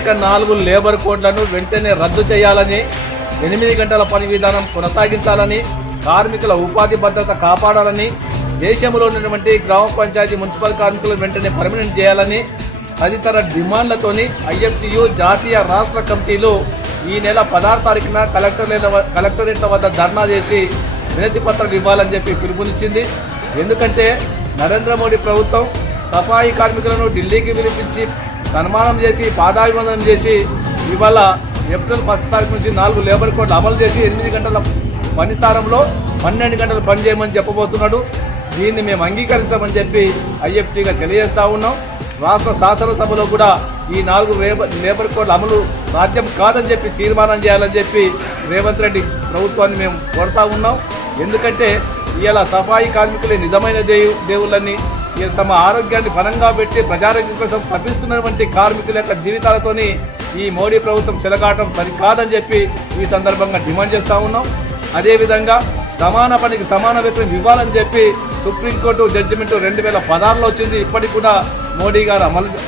వ్యతిరేక 4 లేబర్ కోడ్లను వెంటనే రద్దు చేయాలని, 8 గంటల పని విధానం కొనసాగించాలని, కార్మికుల ఉపాధి భద్రత కాపాడాలని, దేశంలో ఉన్నటువంటి గ్రామ పంచాయతీ మున్సిపల్ కార్మికులను వెంటనే పర్మనెంట్ చేయాలని తదితర డిమాండ్లతోని ఐఎఫ్టియు జాతీయ రాష్ట్ర కమిటీలు ఈ నెల 16 తారీఖున కలెక్టరేట్ల వద్ద ధర్నా చేసి వినతి పత్రాలు ఇవ్వాలని చెప్పి పిలుపునిచ్చింది. ఎందుకంటే నరేంద్ర మోడీ ప్రభుత్వం సఫాయి కార్మికులను ఢిల్లీకి పిలిపించి సన్మానం చేసి పాదాభివందనం చేసి ఇవాళ ఏప్రిల్ 1 తారీఖు నుంచి 4 లేబర్ కోడ్లు అమలు చేసి 8 గంటల పని స్థానంలో 12 గంటలు పని చేయమని చెప్పబోతున్నాడు. దీన్ని మేము అంగీకరించమని చెప్పి ఐఎఫ్టీగా తెలియజేస్తా ఉన్నాం. రాష్ట్ర శాసనసభలో కూడా ఈ 4 లేబర్ కోడ్ల అమలు సాధ్యం కాదని చెప్పి తీర్మానం చేయాలని చెప్పి రేవంత్ రెడ్డి ప్రభుత్వాన్ని మేము కోరుతా ఉన్నాం. ఎందుకంటే ఇలా సఫాయి కార్మికులే నిజమైన దేవుళ్ళని, తమ ఆరోగ్యాన్ని పనంగా పెట్టి ప్రజారోగ్యం కోసం తప్పిస్తున్నటువంటి కార్మికుల యొక్క జీవితాలతోని ఈ మోడీ ప్రభుత్వం చెలగాటం సరికాదని చెప్పి ఈ సందర్భంగా డిమాండ్ చేస్తూ ఉన్నాం. అదేవిధంగా సమాన పనికి సమాన వేతనం ఇవ్వాలని చెప్పి సుప్రీంకోర్టు జడ్జిమెంట్ 2016లో వచ్చింది. ఇప్పటికి కూడా మోడీ గారు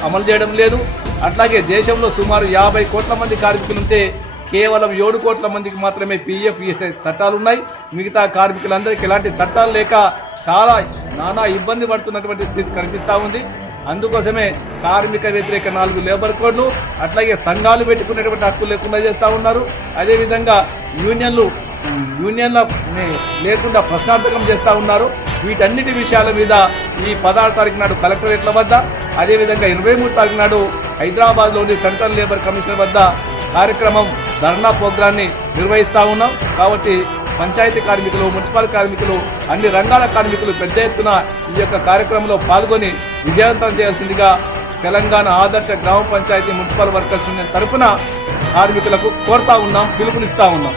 అమలు చేయడం లేదు. అట్లాగే దేశంలో సుమారు 50 కోట్ల మంది కార్మికులుంటే కేవలం 7 కోట్ల మందికి మాత్రమే పిఎఫ్ ఈఎస్ఐ చట్టాలు ఉన్నాయి. మిగతా కార్మికులందరికీ ఎలాంటి చట్టాలు లేక చాలా నానా ఇబ్బంది పడుతున్నటువంటి స్థితి కనిపిస్తూ ఉంది. అందుకోసమే కార్మిక వ్యతిరేక 4 లేబర్ కోడ్లు, అట్లాగే సంఘాలు పెట్టుకునేటువంటి హక్కులు లేకుండా చేస్తూ ఉన్నారు. అదేవిధంగా యూనియన్ల లేకుండా ప్రశ్నార్థకం చేస్తూ ఉన్నారు. వీటన్నిటి విషయాల మీద ఈ 16 తారీఖు నాడు కలెక్టరేట్ల వద్ద, అదేవిధంగా 23 తారీఖు నాడు హైదరాబాద్లోని సెంట్రల్ లేబర్ కమిషన్ వద్ద కార్యక్రమం ధర్నా ప్రోగ్రాన్ని నిర్వహిస్తా ఉన్నాం. కాబట్టి పంచాయతీ కార్మికులు, మున్సిపల్ కార్మికులు, అన్ని రంగాల కార్మికులు పెద్ద ఎత్తున ఈ యొక్క కార్యక్రమంలో పాల్గొని విజయవంతం చేయాల్సిందిగా తెలంగాణ ఆదర్శ గ్రామ పంచాయతీ మున్సిపల్ వర్కర్స్ యూనియన్ తరఫున కార్మికులకు కోరుతా ఉన్నాం, పిలుపునిస్తా ఉన్నాం.